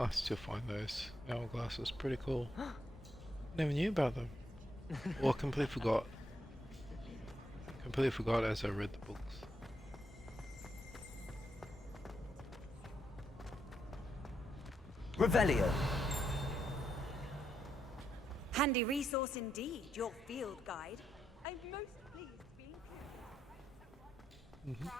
I still find those hourglasses pretty cool. Never knew about them. Or completely forgot. Completely forgot as I read the books. Revelio. Handy resource indeed, your field guide. I'm most pleased to be included.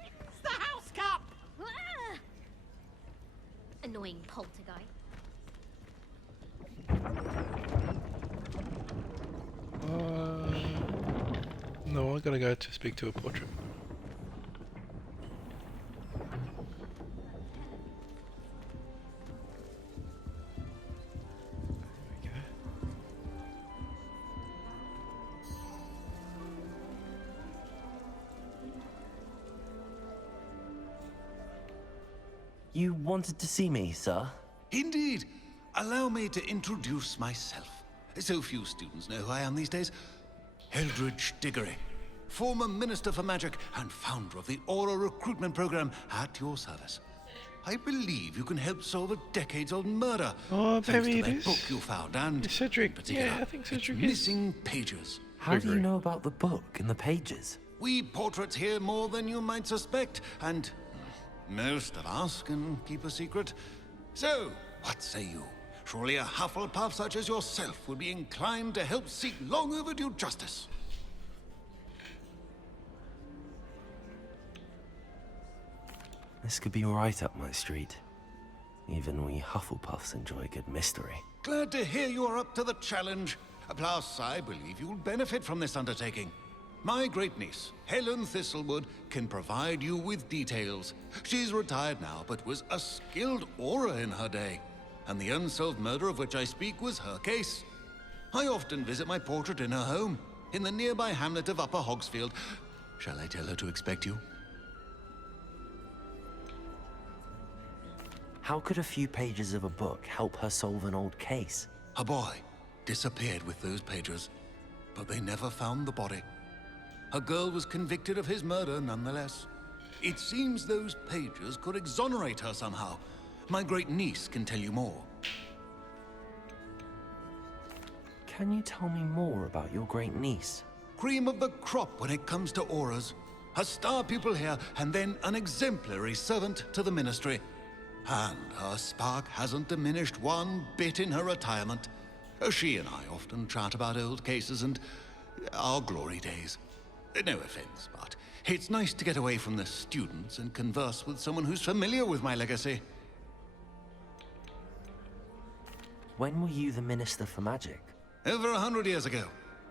It's the house cup! Ah! Annoying poltergeist. No, I gotta go to speak to a portrait. There we go. You wanted to see me, sir? Indeed. Allow me to introduce myself. So few students know who I am these days. Eldridge Diggory, former Minister for Magic and founder of the Aura Recruitment Program, at your service. I believe you can help solve a decades-old murder. Oh, thanks maybe to it that is. book you found, and It's Cedric. in particular, Yeah, I think Cedric its is. missing pages. How do you know about the book and the pages? We portraits hear more than you might suspect, and most of us can keep a secret. So, what say you? Surely a Hufflepuff such as yourself would be inclined to help seek long overdue justice. This could be right up my street. Even we Hufflepuffs enjoy a good mystery. Glad to hear you are up to the challenge. Plus, I believe you'll benefit from this undertaking. My great-niece, Helen Thistlewood, can provide you with details. She's retired now, but was a skilled aura in her day. And the unsolved murder of which I speak was her case. I often visit my portrait in her home, in the nearby hamlet of Upper Hogsfield. Shall I tell her to expect you? How could a few pages of a book help her solve an old case? A boy disappeared with those pages, but they never found the body. A girl was convicted of his murder nonetheless. It seems those pages could exonerate her somehow. My great-niece can tell you more. Can you tell me more about your great-niece? Cream of the crop when it comes to auras. A star pupil here, and then an exemplary servant to the ministry. And her spark hasn't diminished one bit in her retirement. She and I often chat about old cases and our glory days. No offense, but it's nice to get away from the students and converse with someone who's familiar with my legacy. When were you the Minister for Magic? Over 100 years ago.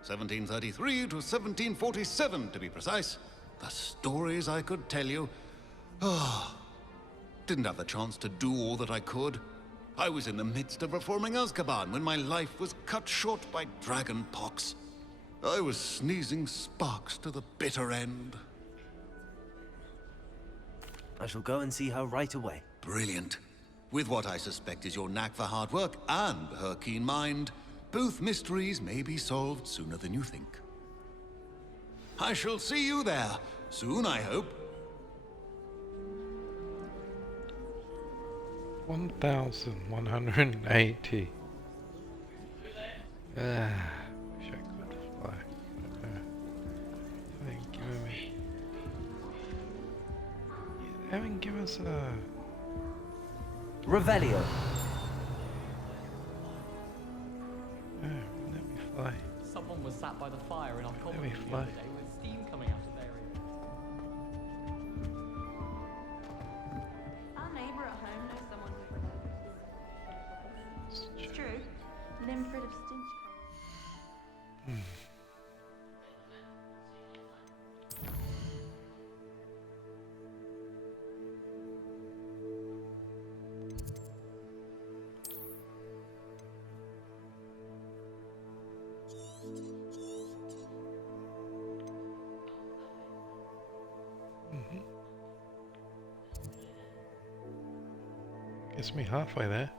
1733 to 1747, to be precise. The stories I could tell you. Didn't have the chance to do all that I could. I was in the midst of reforming Azkaban when my life was cut short by dragon pox. I was sneezing sparks to the bitter end. I shall go and see her right away. Brilliant. With what I suspect is your knack for hard work and her keen mind, both mysteries may be solved sooner than you think. I shall see you there, soon I hope. 1,180. Wish I could fly. They haven't given us a... Revelio. Oh, let me fly. Someone was sat by the fire in our common me room the fly. other day with steam coming out of their ear. Our neighbour at home knows someone who's related to the It's true. Limfred of Stinchcombe. Gets me halfway there.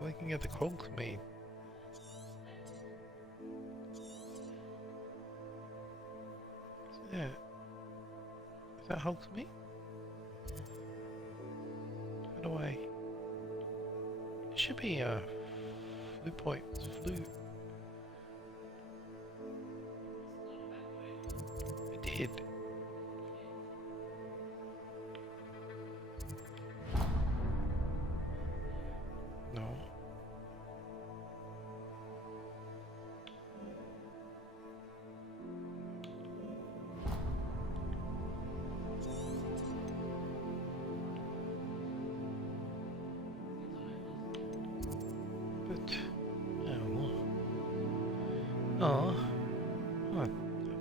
Well, I can get the cogs made. Yeah. Is that Hulk's meat? How do I... It should be flute points. Flute. I did. No. But oh, I have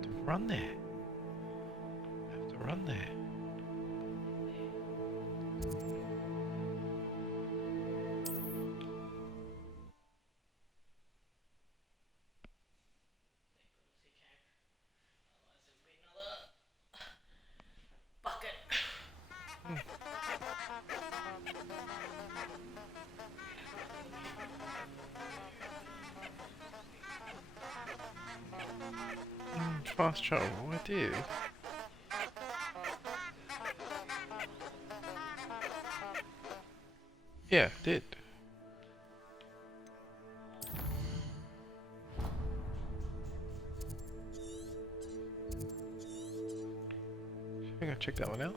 to run there. I have to run there. Fast travel, I did. Yeah, did. I think I checked that one out.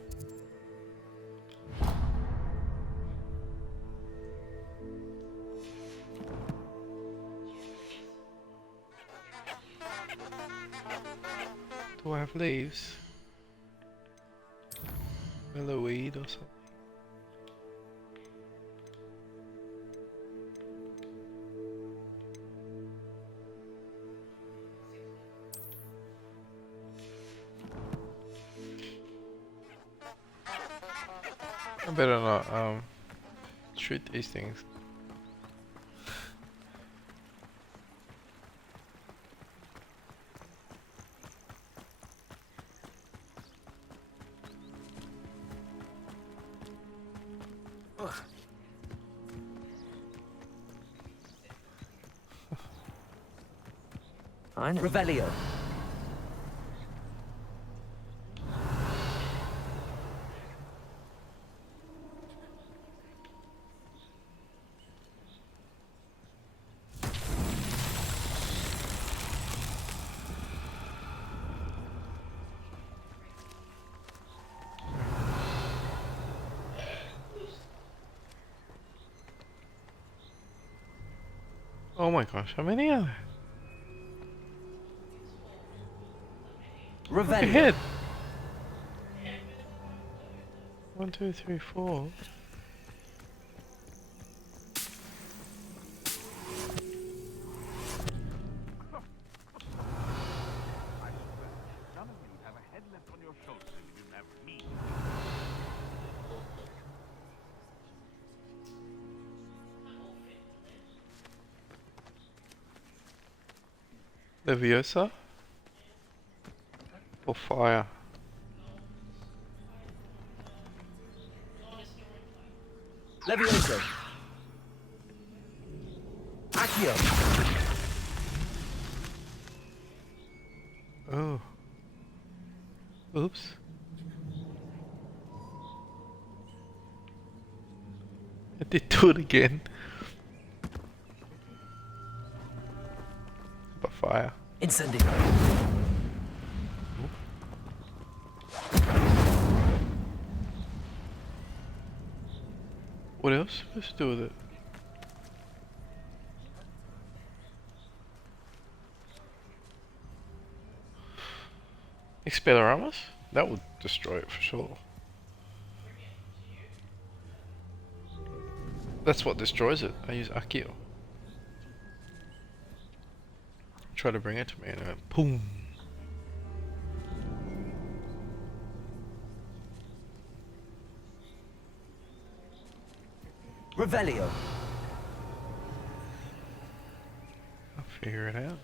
Do I have leaves? Willow weed or something? I better not shoot these things. I know. Revelio. Oh my gosh, how many are there? Look Revelio. ahead! 1, 2, 3, 4. Leviosa? Or fire? Levioso. Accio. Oh. Oops. I did do it again. But fire. Incendio. What else supposed to do with it? Expelliarmus? That would destroy it for sure. That's what destroys it. I use Accio. Try to bring it to me and it went boom. Revelio. I'll figure it out.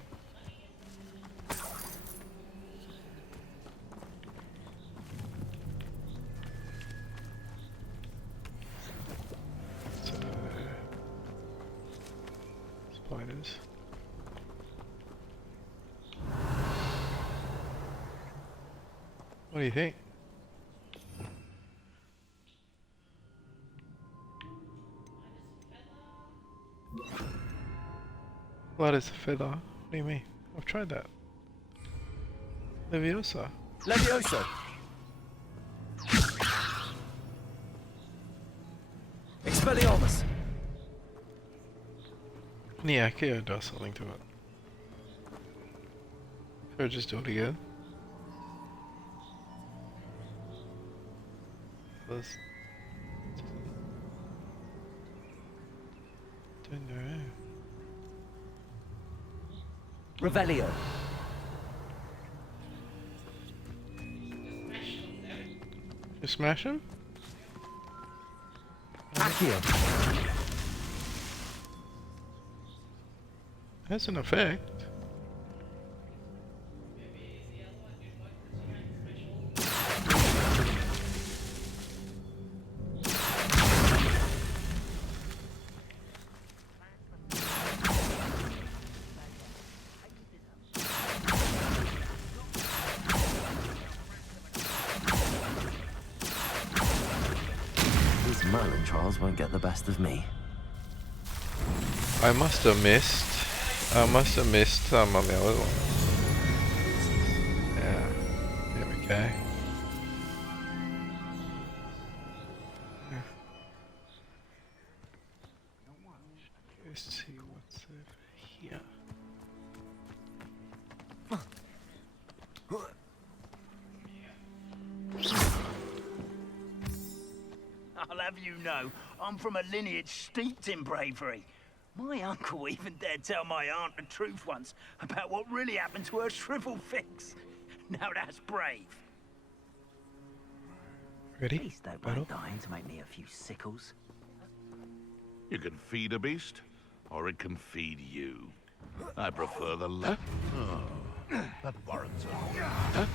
spiders. What do you think? Light as a feather? What do you mean? I've tried that. Leviosa. Levioso. Expelliarmus. Niakio does something to it. Or just do it again. Let's... Don't know. Revelio. You smash him? Accio. Has an effect. These Merlin trials won't get the best of me. I must have missed some of the other ones. Yeah, there we go. Yeah. Let's see what's over here. I'll have you know, I'm from a lineage steeped in bravery. My uncle even dared tell my aunt the truth once about what really happened to her shriveled fix. Now that's brave. Ready? Beast don't Battle? mind dying to make me a few sickles. You can feed a beast, or it can feed you. I prefer the latter. Oh, that warrants it. I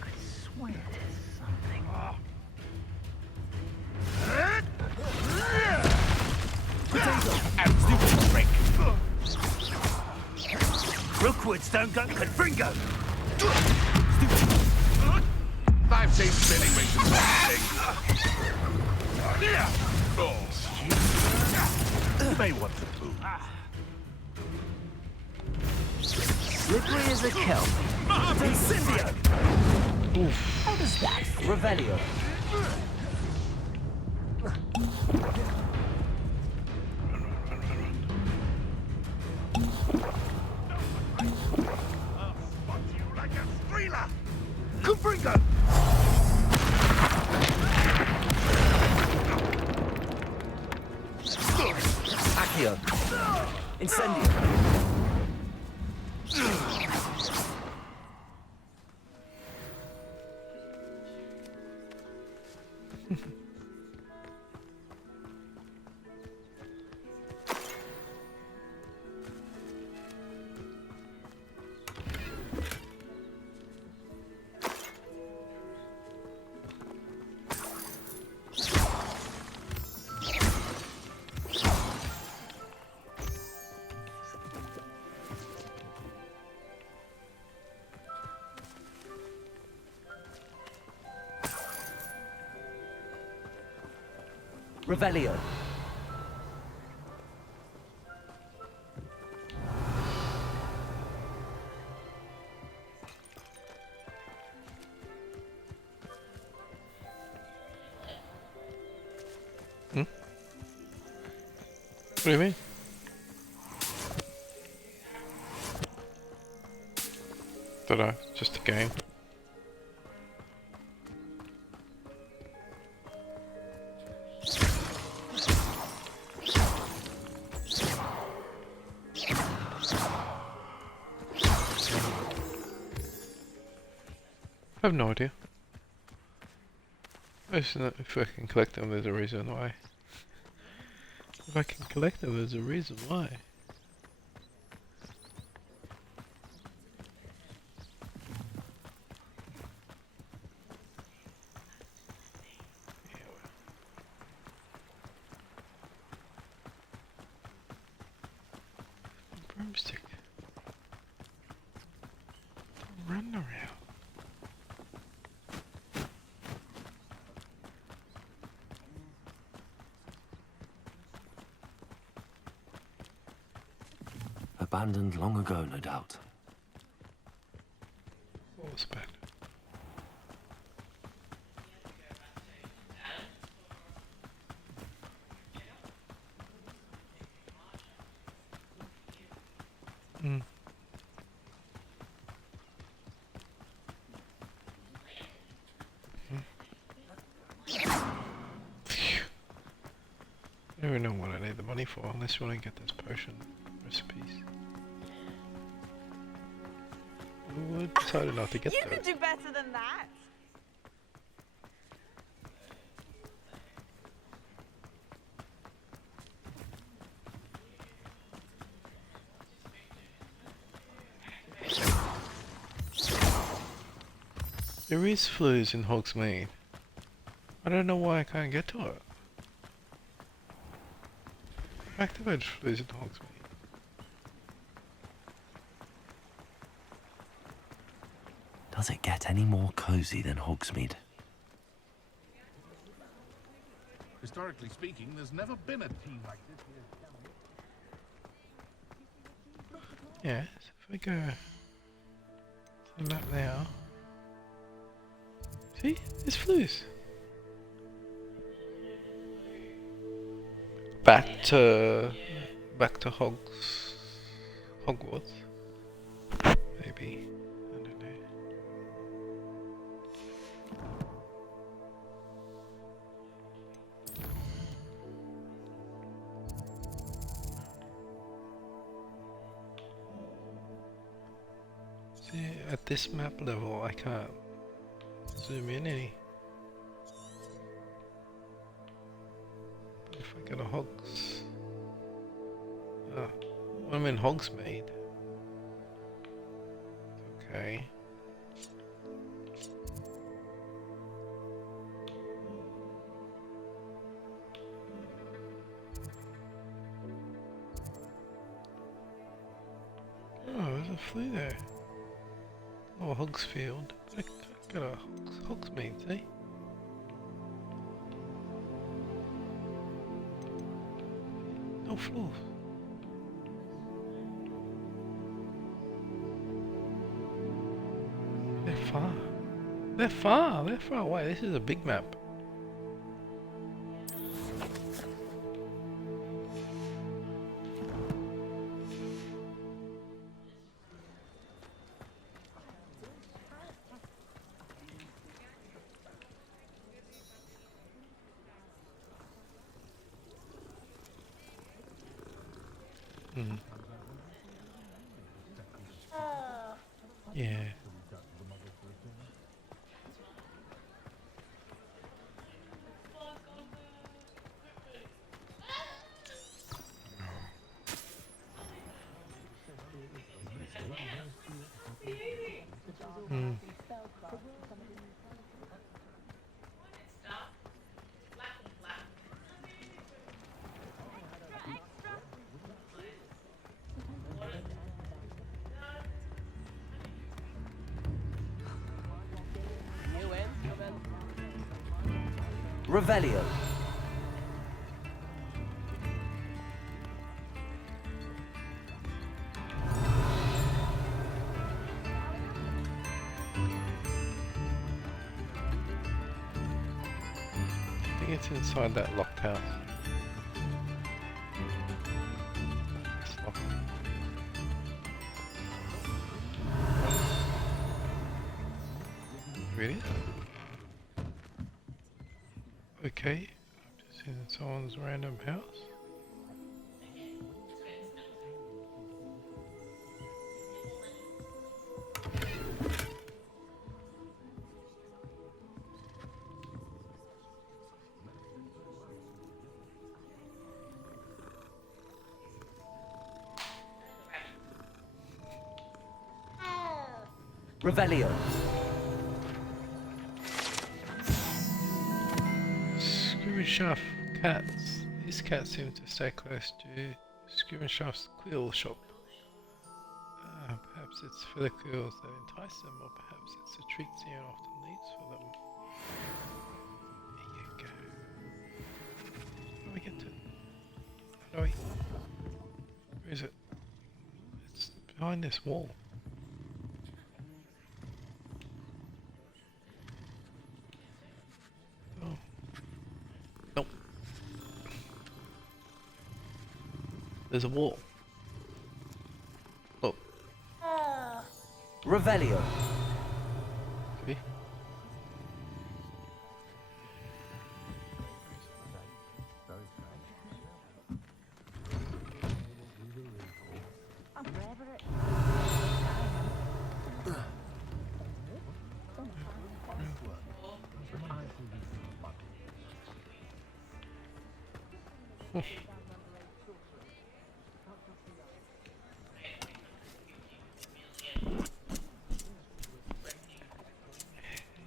could swear there's something. Rookwoods don't go Confringo! I've seen spinning rings and something. You may want to move. Slippery as a kelp. Incendio! How does that feel? Revelio. Confringo! Accio. Incendio. Revelio. What do you mean? Don't know, just a game. I have no idea. If I can collect them, there's a reason why. If I can collect them, there's a reason why. broomstick. Don't run around. Abandoned long ago, no doubt. What was bad? Hmm. I don't even know what I need the money for, unless you want to get those potion recipes. We decided not to get You those. could do better than that. There is flues in Hogsmeade. I don't know why I can't get to it. Activate flues in Hogsmeade. Does it get any more cozy than Hogsmeade? Historically speaking, there's never been a tea like this here. Yes, if we go to the map now. See? There's flues. Back to Hogwarts. Maybe. I don't know. See, at this map level I can't zoom in any. But if I go to Hogs... I'm in Hogsmeade. Okay. Oh, there's a flea there. Oh, Hogsfield. But I got a Hogsmeade, see? No flaws. They're far. They're far. They're far away. This is a big map. Hmm. Yeah. Hmm. Revelio. I think it's inside that locked house. It's locked. Really? Okay, I'm just in someone's random house. Revelio. Screw-and-shaft cats. These cats seem to stay close to Screw-and-shaft's quill shop. Perhaps it's for the girls that entice them, or perhaps it's a treat Theon often leaves for them. There you go. How do we get to it? How do we? Where is it? It's behind this wall. Oh. Nope. There's a wall. Oh. Revelio. Okay.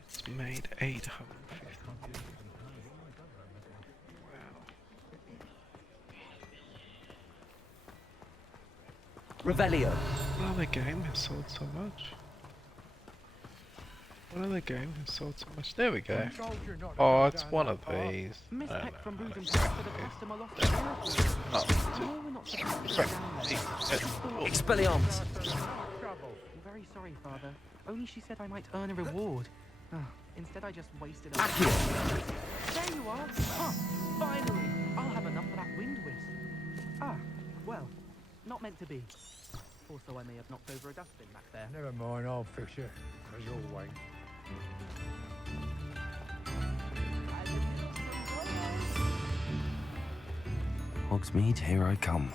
It's made 850. Revelio. What other game has sold so much? What other game has sold so much? There we go. Oh, it's one of these. Miss I Peck from don't know. Bootham said the customer lost a miracle. Oh, No, we're not supposed to go down there. Expelliarmus. I'm very sorry, Father. Only she said I might earn a reward. Instead, I just wasted a... Accio. There you are! Huh, finally! I'll have enough for that wind whisk. Ah, well, not meant to be. Also, I may have knocked over a dustbin back there. Never mind, I'll fix it. As you'll wait. Hogsmeade, here I come.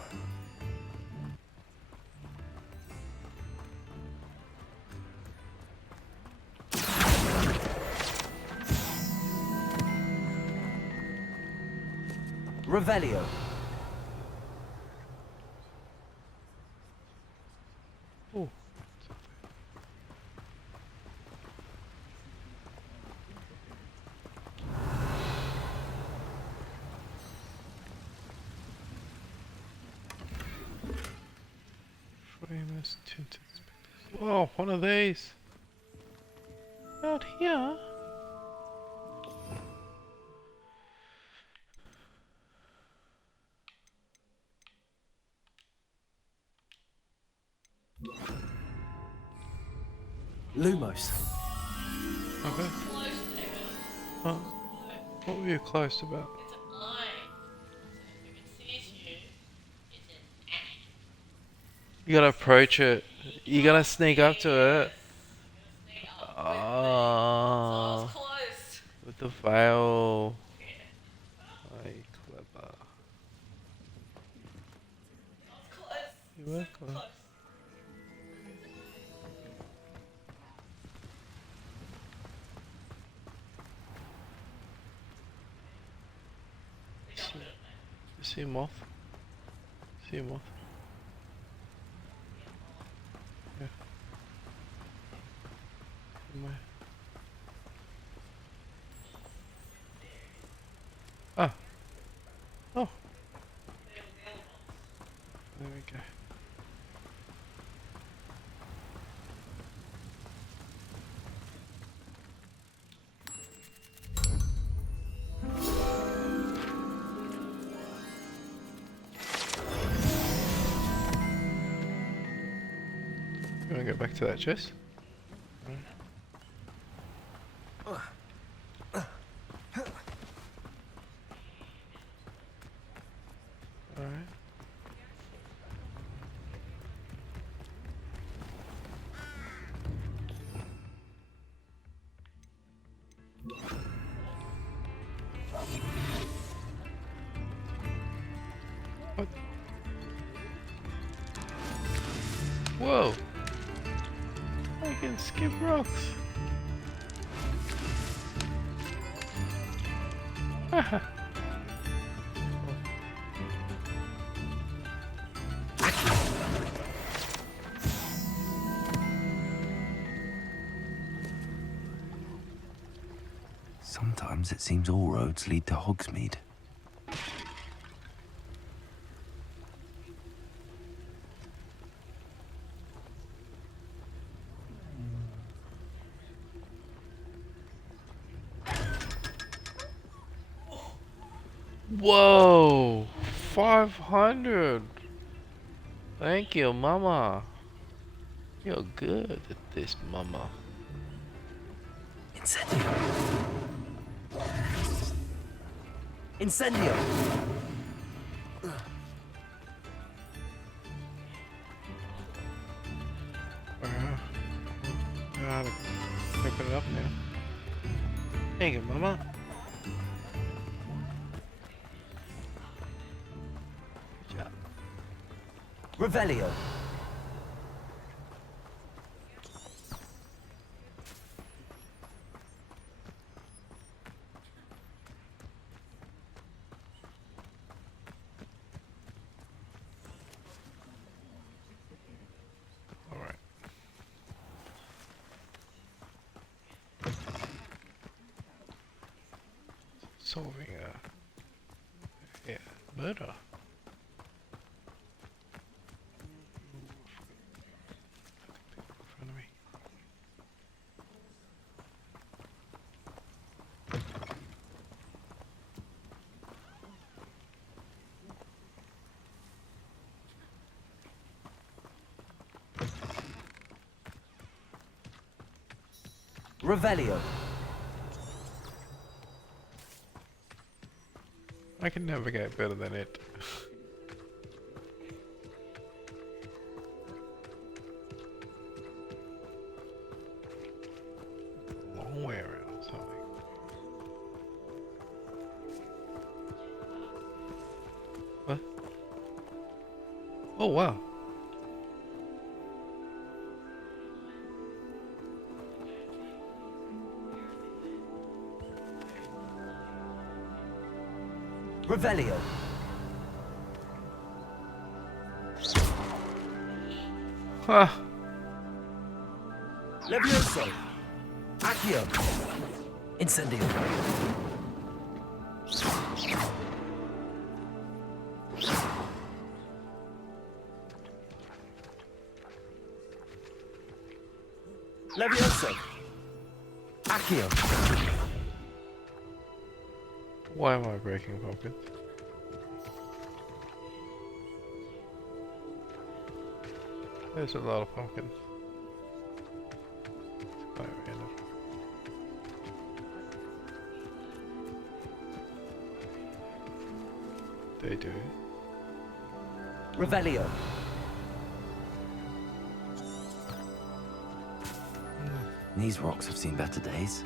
Revelio. oh. Famous tinted spectacles. Whoa, one of these. Out here. Lumos. Okay. Oh, what were you close about? You gotta approach it. You gotta sneak up to it. Oh, with the veil. Ay, clever. You were close. You see a moth? See a moth? Yeah. Somewhere. Ah. Oh. There we go. You want to go back to that chest? Alright. What? Whoa! I can skip rocks. Haha. Sometimes it seems all roads lead to Hogsmeade. Whoa! 500! Thank you, Mama. You're good at this, Mama. Incendio. Incendio. Gotta open it up now. Thank you, Mama. Good job. Revelio. Alright. Solving a murder. In front of me. Revelio. I can navigate better than it. Long way around something. What? Oh wow. Revelio. Huh. Levioso. Accio. Incendio. Levioso. Accio. Why am I breaking pumpkins? There's a lot of pumpkins. It's quite random. They do. Revelio. These rocks have seen better days.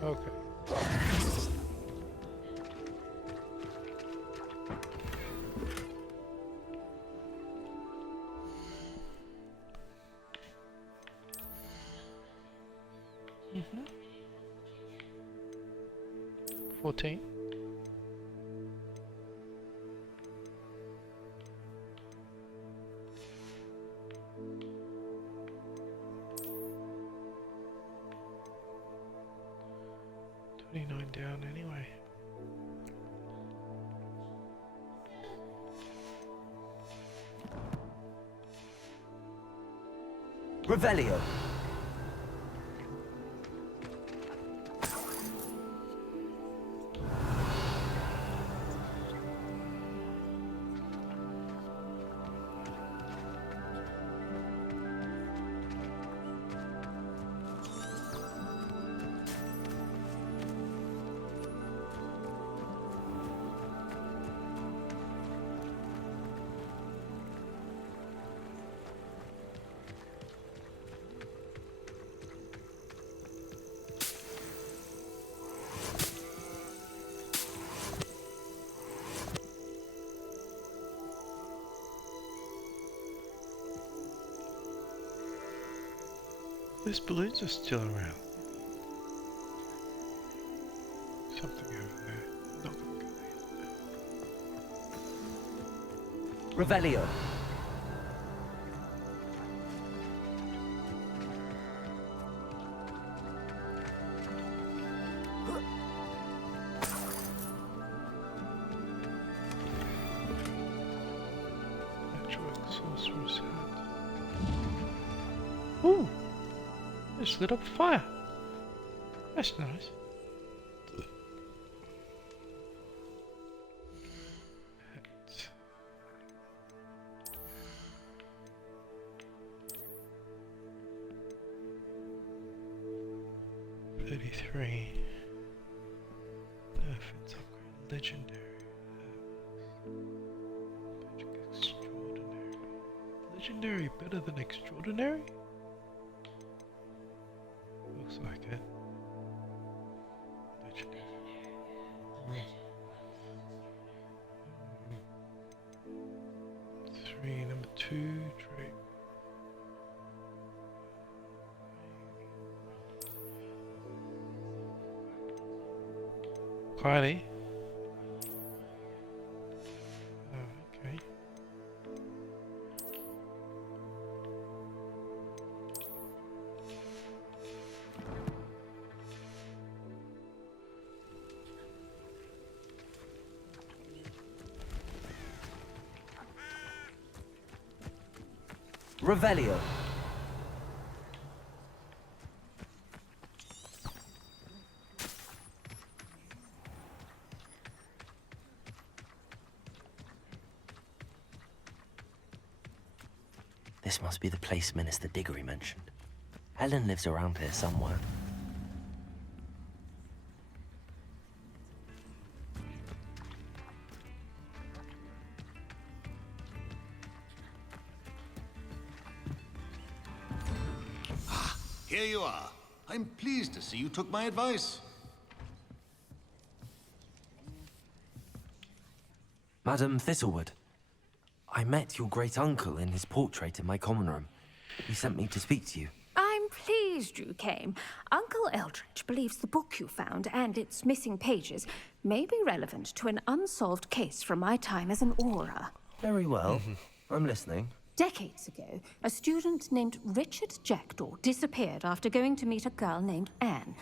Okay. Mm-hmm. 14. Down anyway. Revelio. Those balloons are still around. Something over there. Not gonna go there. Revelio. Dark Sorcerer's Hat. Ooh! It's lit up fire. That's nice. Hat. 33. It's upgrade. Legendary. Extraordinary. Legendary better than extraordinary? Looks like it. Legendary. Three, number 2, trait. Kylie. Oh, okay. Revelio. This must be the place Minister Diggory mentioned. Helen lives around here somewhere. Here you are. I'm pleased to see you took my advice. Madam Thistlewood, I met your great-uncle in his portrait in my common room. He sent me to speak to you. I'm pleased you came. Uncle Eldridge believes the book you found and its missing pages may be relevant to an unsolved case from my time as an aura. Very well. I'm listening. Decades ago, a student named Richard Jackdaw disappeared after going to meet a girl named Anne.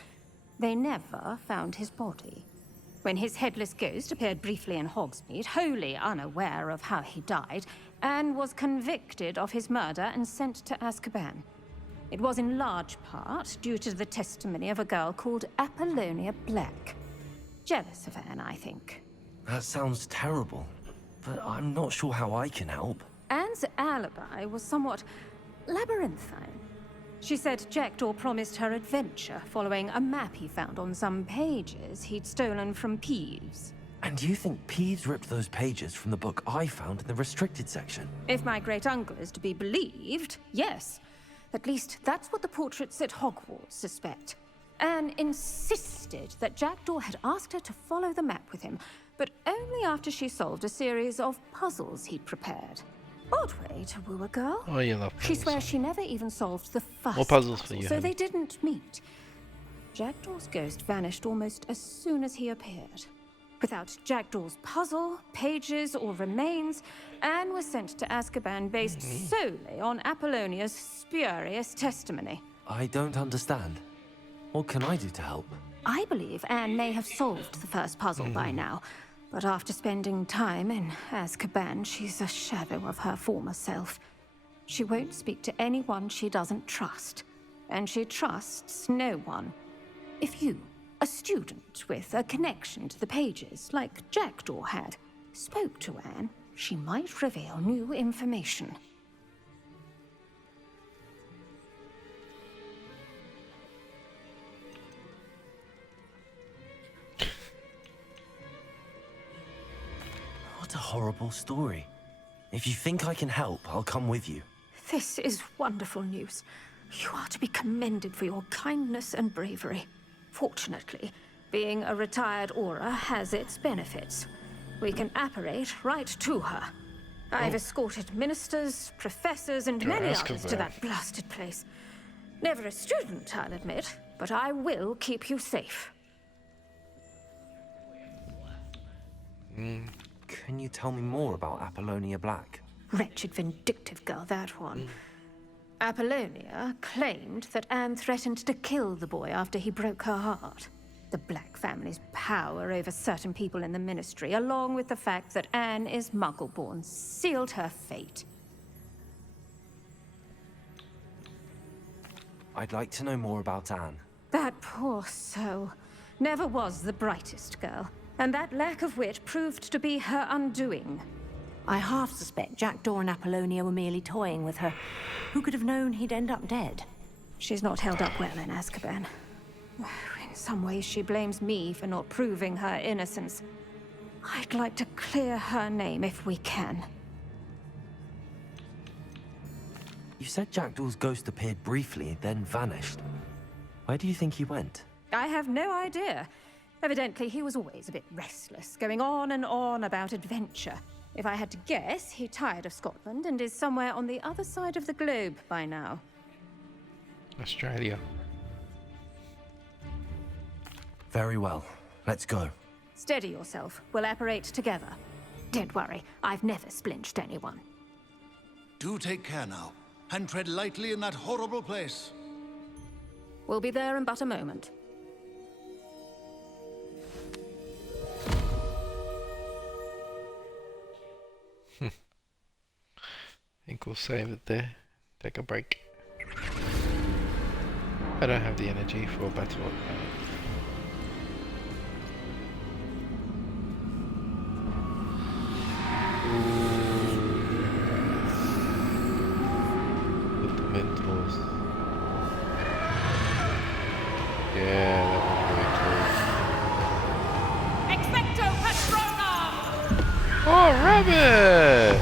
They never found his body. When his headless ghost appeared briefly in Hogsmeade, wholly unaware of how he died, Anne was convicted of his murder and sent to Azkaban. It was in large part due to the testimony of a girl called Apollonia Black. Jealous of Anne, I think. That sounds terrible, but I'm not sure how I can help. Anne's alibi was somewhat labyrinthine. She said Jackdaw promised her adventure following a map he found on some pages he'd stolen from Peeves. And you think Peeves ripped those pages from the book I found in the restricted section? If my great-uncle is to be believed, yes. At least that's what the portraits at Hogwarts suspect. Anne insisted that Jackdaw had asked her to follow the map with him, but only after she solved a series of puzzles he'd prepared. Odd way to woo a girl. Oh, you love She puzzles. swears she never even solved the first More puzzles for puzzle, you, so honey. they didn't meet. Jackdaw's ghost vanished almost as soon as he appeared. Without Jackdaw's puzzle, pages, or remains, Anne was sent to Azkaban based solely on Apollonia's spurious testimony. I don't understand. What can I do to help? I believe Anne may have solved the first puzzle by now, but after spending time in Azkaban, she's a shadow of her former self. She won't speak to anyone she doesn't trust, and she trusts no one. If you, a student with a connection to the pages, like Jackdaw had, spoke to Anne, she might reveal new information. What a horrible story. If you think I can help, I'll come with you. This is wonderful news. You are to be commended for your kindness and bravery. Fortunately, being a retired Aura has its benefits. We can apparate right to her. I've escorted ministers, professors, and many others to that blasted place. Never a student, I'll admit, but I will keep you safe. Can you tell me more about Apollonia Black? Wretched, vindictive girl, that one. Apollonia claimed that Anne threatened to kill the boy after he broke her heart. The Black family's power over certain people in the Ministry, along with the fact that Anne is Muggle-born, sealed her fate. I'd like to know more about Anne. That poor soul. Never was the brightest girl. And that lack of wit proved to be her undoing. I half suspect Jackdaw and Apollonia were merely toying with her. Who could have known he'd end up dead? She's not held up well in Azkaban. In some ways, she blames me for not proving her innocence. I'd like to clear her name if we can. You said Jackdaw's ghost appeared briefly, then vanished. Where do you think he went? I have no idea. Evidently, he was always a bit restless, going on and on about adventure. If I had to guess, he tired of Scotland and is somewhere on the other side of the globe by now. Australia. Very well. Let's go. Steady yourself. We'll apparate together. Don't worry, I've never splinched anyone. Do take care now, and tread lightly in that horrible place. We'll be there in but a moment. I think we'll save it there. Take a break. I don't have the energy for a battle at the moment. With the mentors. Yeah, that was really cool. Expecto Patronum! Oh, rabbit!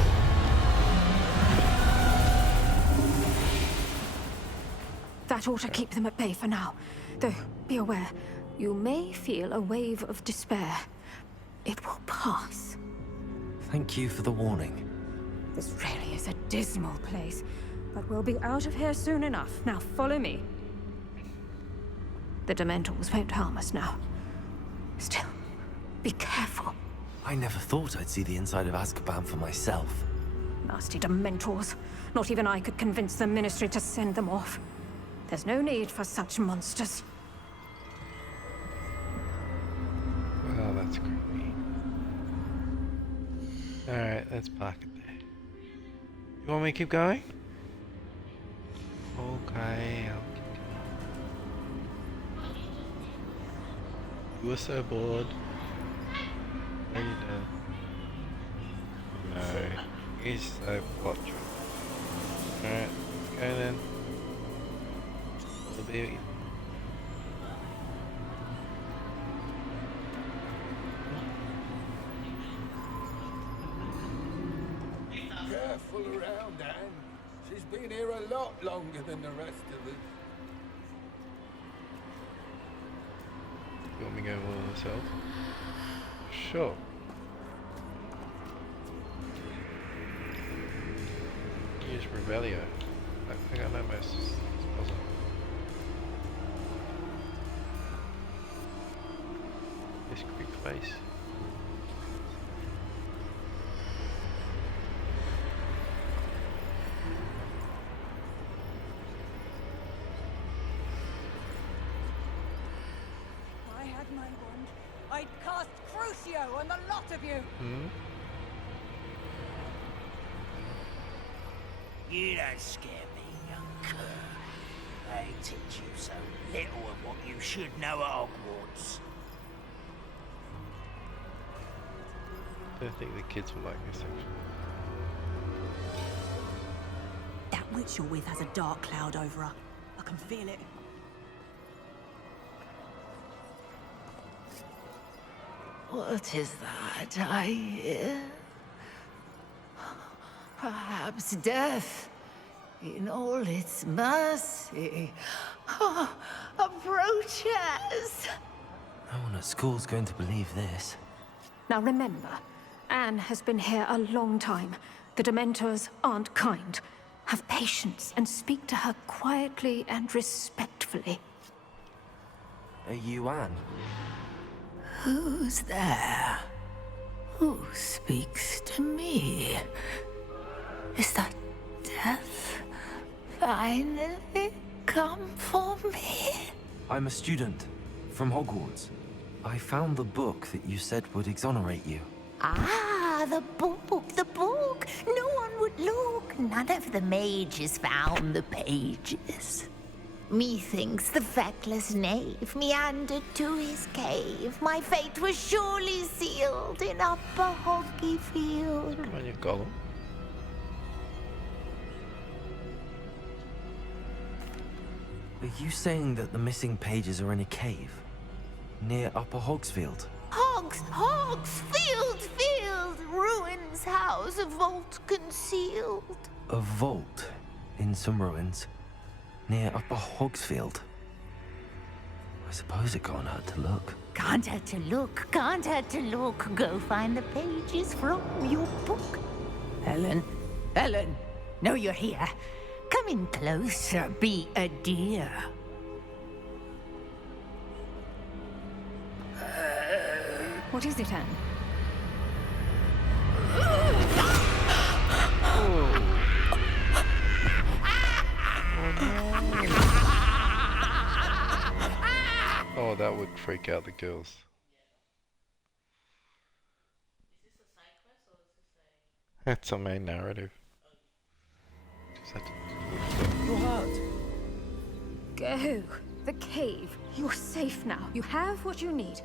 That ought to keep them at bay for now. Though, be aware, you may feel a wave of despair. It will pass. Thank you for the warning. This really is a dismal place, but we'll be out of here soon enough. Now follow me. The Dementors won't harm us now. Still, be careful. I never thought I'd see the inside of Azkaban for myself. Nasty Dementors. Not even I could convince the Ministry to send them off. There's no need for such monsters. Well, that's creepy. Alright, let's park it there. You want me to keep going? Okay, I'll keep going. You were so bored. No, you don't. No, he's so plot driven. Alright, let's go then. It'll be Careful around, Anne. She's been here a lot longer than the rest of us. You want me to go all myself? Sure. Use Revelio. I think I know most of this puzzle. This quick face. If I had my wand, I'd cast Crucio on the lot of you. You don't scare me, young cur. They teach you so little of what you should know at Hogwarts. I don't think the kids will like this section. That witch you're with has a dark cloud over her. I can feel it. What is that I hear? Perhaps death, in all its mercy, approaches. No one at school's going to believe this. Now remember, Anne has been here a long time. The Dementors aren't kind. Have patience and speak to her quietly and respectfully. Are you Anne? Who's there? Who speaks to me? Is that death finally come for me? I'm a student from Hogwarts. I found the book that you said would exonerate you. Ah, the book, the book. No one would look. None of the mages found the pages. Methinks the feckless knave meandered to his cave. My fate was surely sealed in upper Hoggy Field. Come on, you golem. Are you saying that the missing pages are in a cave? Near Upper Hogsfield? Hogsfield, ruins house, a vault concealed. A vault in some ruins near Upper Hogsfield. I suppose it can't hurt to look. Can't hurt to look. Go find the pages from your book. Helen, know you're here. Come in closer, be a dear. What is it, Anne? Oh, that would freak out the girls. That's a main narrative. You're hurt. Go. The cave. You're safe now. You have what you need.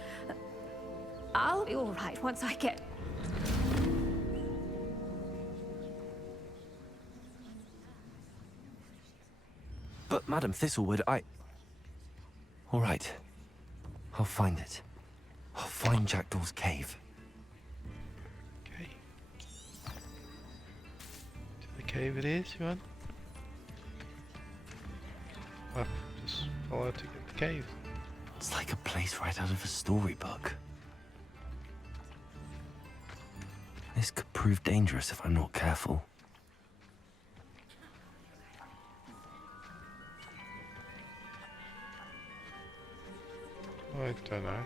I'll be all right once I get... But Madam Thistlewood, all right. I'll find it. I'll find Jackdaw's cave. Okay. To the cave it is, you want? Well, just follow to get the cave. It's like a place right out of a storybook. This could prove dangerous if I'm not careful. I don't know.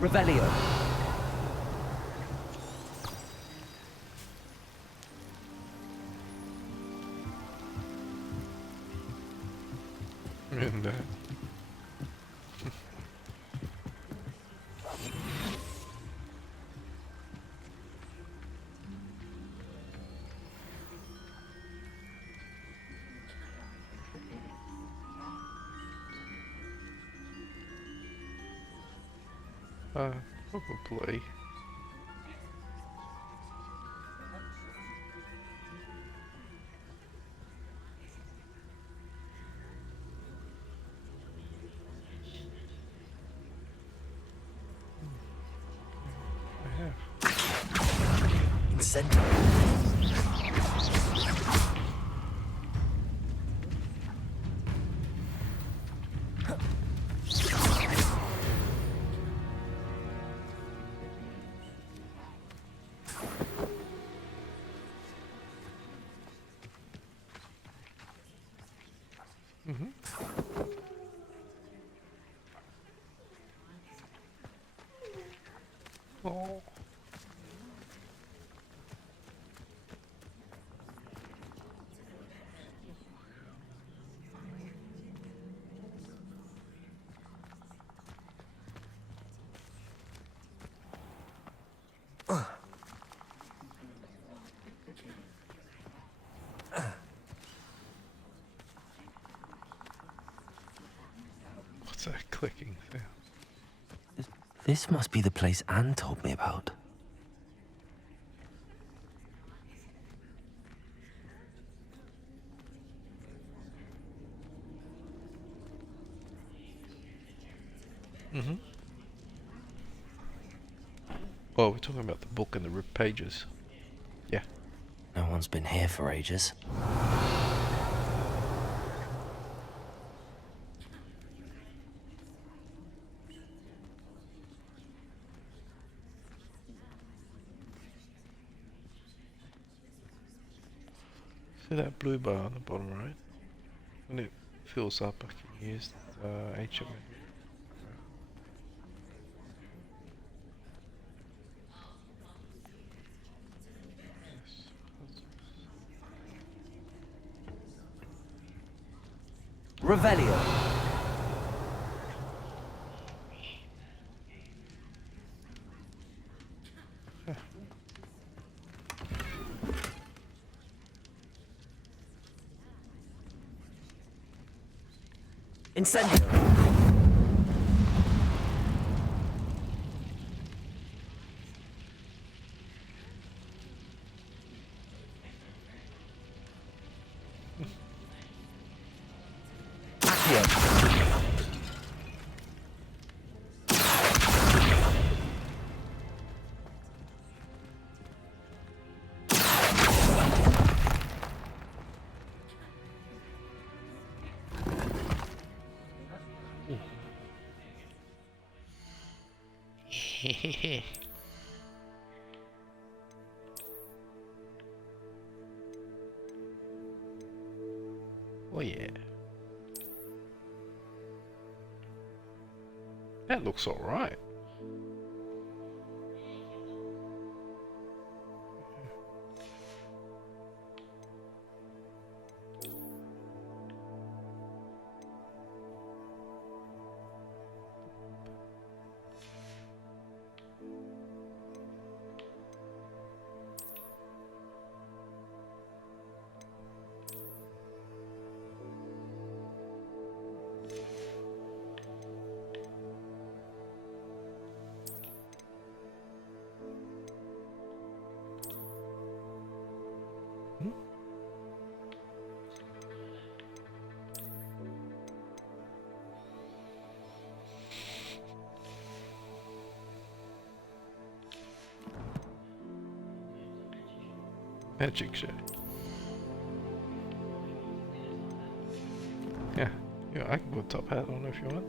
Revelio. In there. Probably. I have. Incendio. Oh. What's that clicking sound? This must be the place Anne told me about. Well, we're talking about the book and the ripped pages. Yeah. No one's been here for ages. See that blue bar on the bottom right? When it fills up, I can use the ancient menu. Revelio. Incendio. Hehehe. Oh yeah. That looks alright. Magic show. Yeah, I can put top hat on if you want.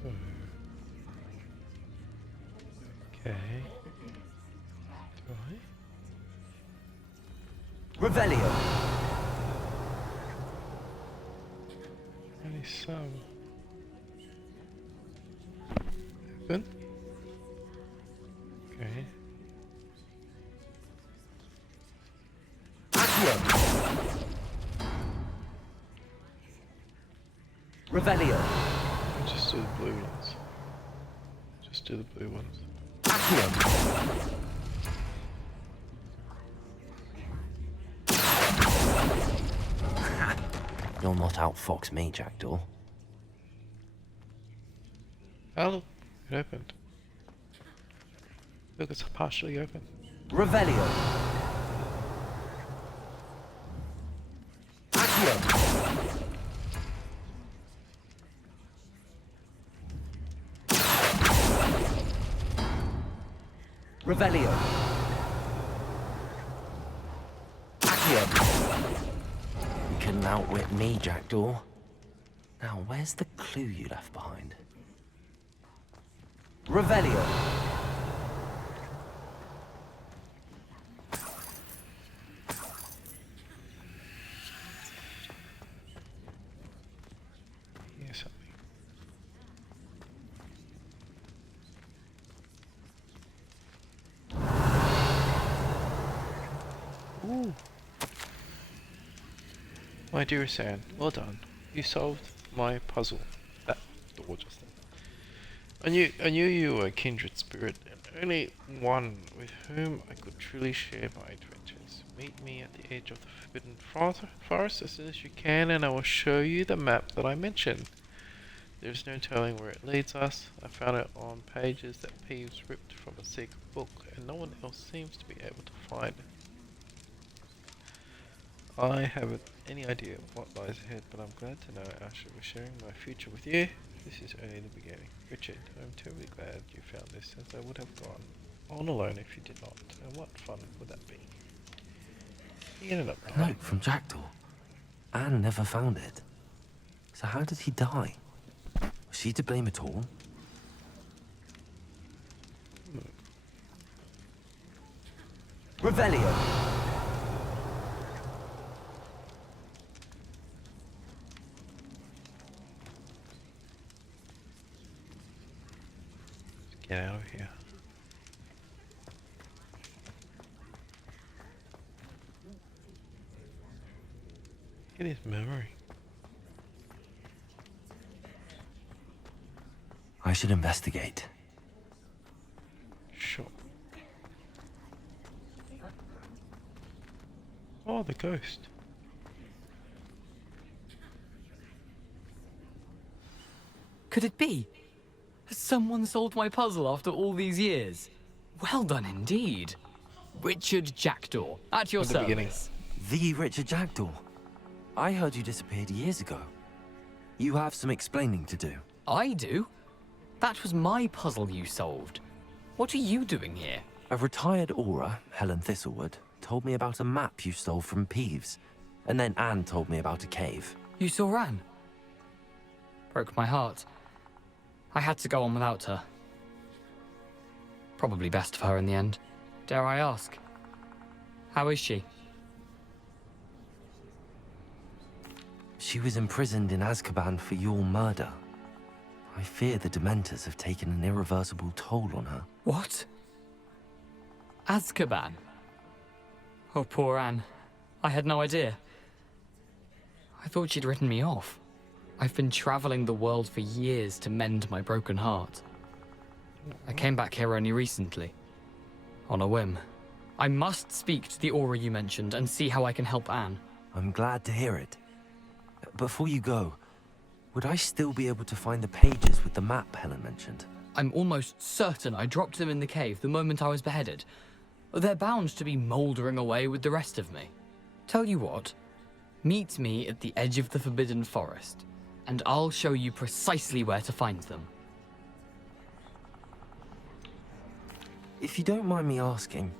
So, okay. Do I? Revelio. Only some. Open. Okay. Revelio. Just do the blue ones. Just do the blue ones. You'll not outfox me, Jackdaw. Oh, look, it opened. Look, it's partially open. Revelio. Revelio. You couldn't outwit me, Jackdaw. Now, where's the clue you left behind? Revelio. Yes, ooh. My dearest Anne, well done. You solved my puzzle. That door just then. I knew you were a kindred spirit, and only one with whom I could truly share my adventures. Meet me at the edge of the Forbidden Forest as soon as you can, and I will show you the map that I mentioned. There's no telling where it leads us. I found it on pages that Peeves ripped from a secret book, and no one else seems to be able to find it. I haven't any idea what lies ahead, but I'm glad to know I should be sharing my future with you. This is only the beginning. Richard, I'm terribly glad you found this, as I would have gone on alone if you did not. And what fun would that be? He ended up A note from Jackdaw. Anne never found it. So how did he die? Was she to blame at all? Revelio. Get out of here. Get his memory. I should investigate. Sure. Oh, the ghost. Could it be? Has someone solved my puzzle after all these years? Well done indeed. Richard Jackdaw, at your service. The Richard Jackdaw. I heard you disappeared years ago. You have some explaining to do. I do? That was my puzzle you solved. What are you doing here? A retired Aura, Helen Thistlewood, told me about a map you stole from Peeves. And then Anne told me about a cave. You saw Anne? Broke my heart. I had to go on without her. Probably best for her in the end. Dare I ask? How is she? She was imprisoned in Azkaban for your murder. I fear the Dementors have taken an irreversible toll on her. What? Azkaban? Oh, poor Anne. I had no idea. I thought she'd written me off. I've been traveling the world for years to mend my broken heart. I came back here only recently. On a whim. I must speak to the Aura you mentioned and see how I can help Anne. I'm glad to hear it. Before you go, would I still be able to find the pages with the map Helen mentioned? I'm almost certain I dropped them in the cave the moment I was beheaded. They're bound to be mouldering away with the rest of me. Tell you what, meet me at the edge of the Forbidden Forest, and I'll show you precisely where to find them. If you don't mind me asking,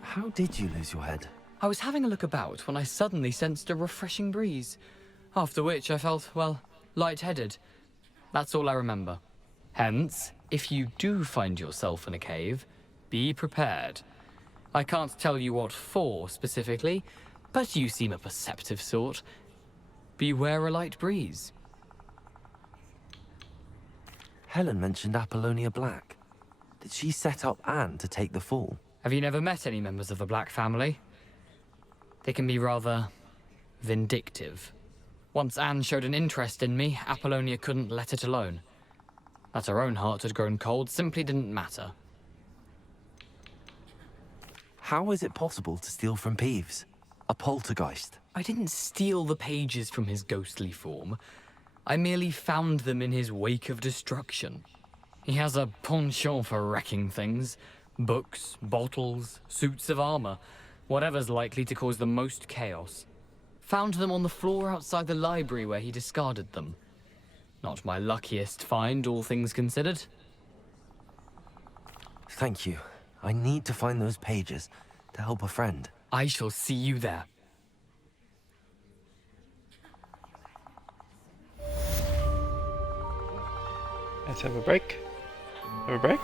how did you lose your head? I was having a look about when I suddenly sensed a refreshing breeze, after which I felt, well, lightheaded. That's all I remember. Hence, if you do find yourself in a cave, be prepared. I can't tell you what for specifically, but you seem a perceptive sort. Beware a light breeze. Helen mentioned Apollonia Black. Did she set up Anne to take the fall? Have you never met any members of the Black family? They can be rather vindictive. Once Anne showed an interest in me, Apollonia couldn't let it alone. That her own heart had grown cold simply didn't matter. How is it possible to steal from Peeves? A poltergeist? I didn't steal the pages from his ghostly form. I merely found them in his wake of destruction. He has a penchant for wrecking things. Books, bottles, suits of armor, whatever's likely to cause the most chaos. Found them on the floor outside the library where he discarded them. Not my luckiest find, all things considered. Thank you. I need to find those pages to help a friend. I shall see you there. Let's have a break. Have a break?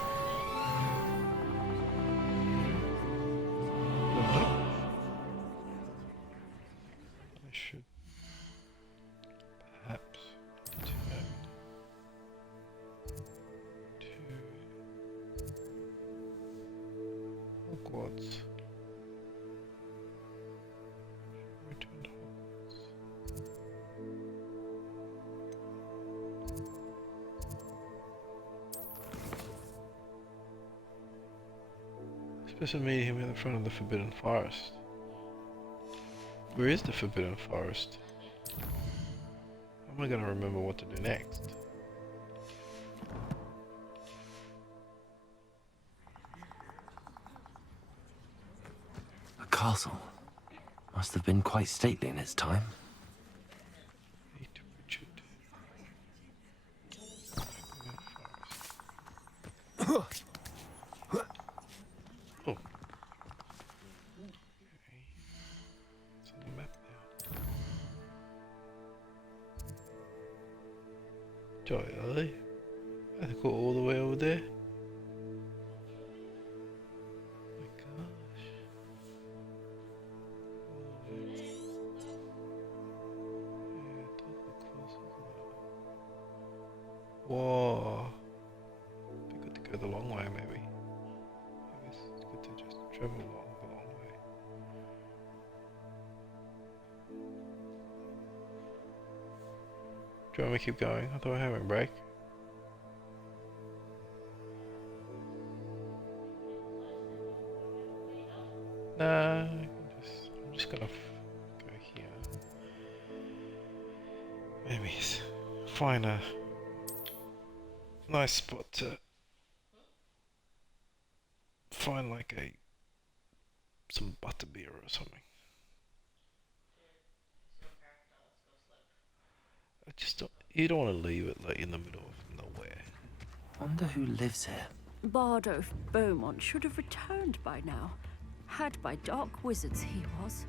I should perhaps turn to Hogwarts. Return to Hogwarts. Supposed to meet him in the front of the Forbidden Forest. Where is the Forbidden Forest? How am I gonna remember what to do next? A castle. Must have been quite stately in its time. Oh. It's on the map now. Joy, I think we're all the way over there. My gosh. All the way. Yeah, it does look close, doesn't it? Whoa. Be good to go the long way, maybe. I guess it's good to just travel along the long way. Do you want me to keep going? I thought we were having a break. Nah, I'm just gonna go here. Maybe find a nice spot to find like some butterbeer or something. You don't want to leave it like in the middle of nowhere. Wonder who lives here. Bardolph Beaumont should have returned by now. Had by dark wizards he was.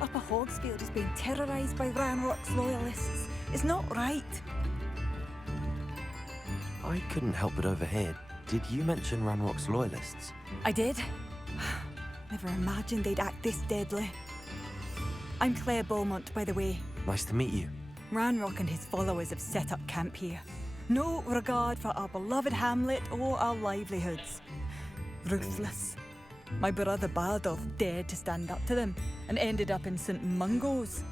Upper Hogsfield is being terrorised by Ranrock's loyalists. It's not right. I couldn't help but overhear. Did you mention Ranrock's loyalists? I did. Never imagined they'd act this deadly. I'm Claire Beaumont, by the way. Nice to meet you. Ranrock and his followers have set up camp here. No regard for our beloved hamlet or our livelihoods. Ruthless. My brother Bardolph dared to stand up to them and ended up in St. Mungo's.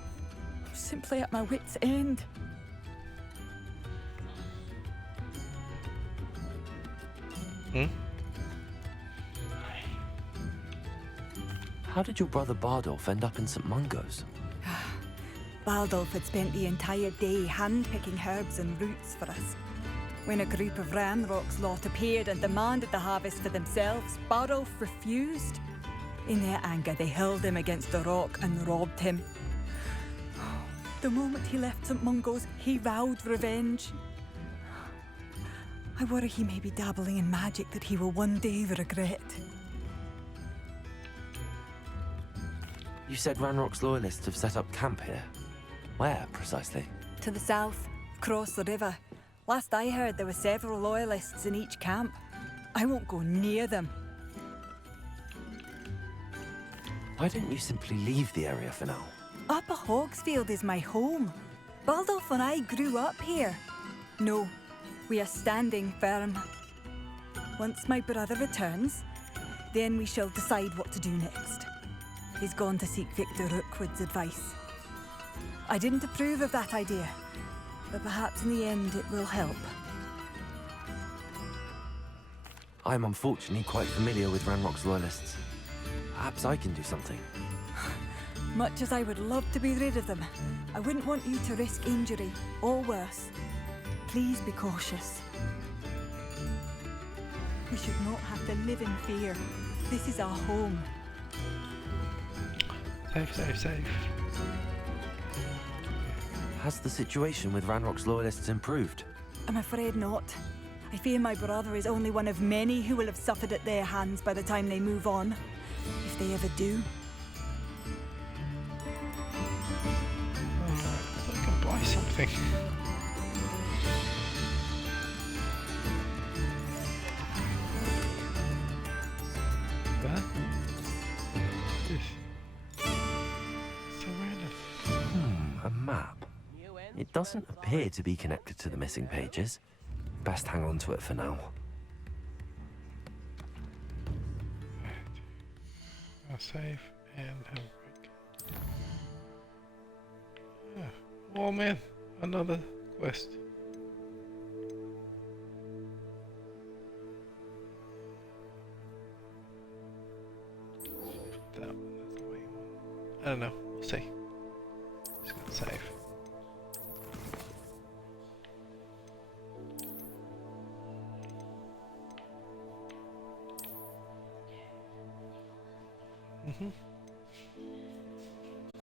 Simply at my wit's end. How did your brother Bardolph end up in St. Mungo's? Bardolph had spent the entire day hand-picking herbs and roots for us. When a group of Ranrock's lot appeared and demanded the harvest for themselves, Bardolph refused. In their anger, they hurled him against the rock and robbed him. The moment he left St. Mungo's, he vowed revenge. I worry he may be dabbling in magic that he will one day regret. You said Ranrock's loyalists have set up camp here. Where, precisely? To the south, across the river. Last I heard, there were several loyalists in each camp. I won't go near them. Why don't you simply leave the area for now? Upper Hogsfield is my home. Bardolph and I grew up here. No, we are standing firm. Once my brother returns, then we shall decide what to do next. He's gone to seek Victor Rookwood's advice. I didn't approve of that idea, but perhaps in the end it will help. I'm unfortunately quite familiar with Ranrock's loyalists. Perhaps I can do something. Much as I would love to be rid of them, I wouldn't want you to risk injury, or worse. Please be cautious. We should not have to live in fear. This is our home. Safe, safe, safe. Has the situation with Ranrock's loyalists improved? I'm afraid not. I fear my brother is only one of many who will have suffered at their hands by the time they move on. If they ever do. I can buy something. What? This. So random. A map. It doesn't appear to be connected to the missing pages. Best hang on to it for now. I'll save and have a break. Oh man, another quest. I don't know. We'll see. Just gonna save. Mm-hmm.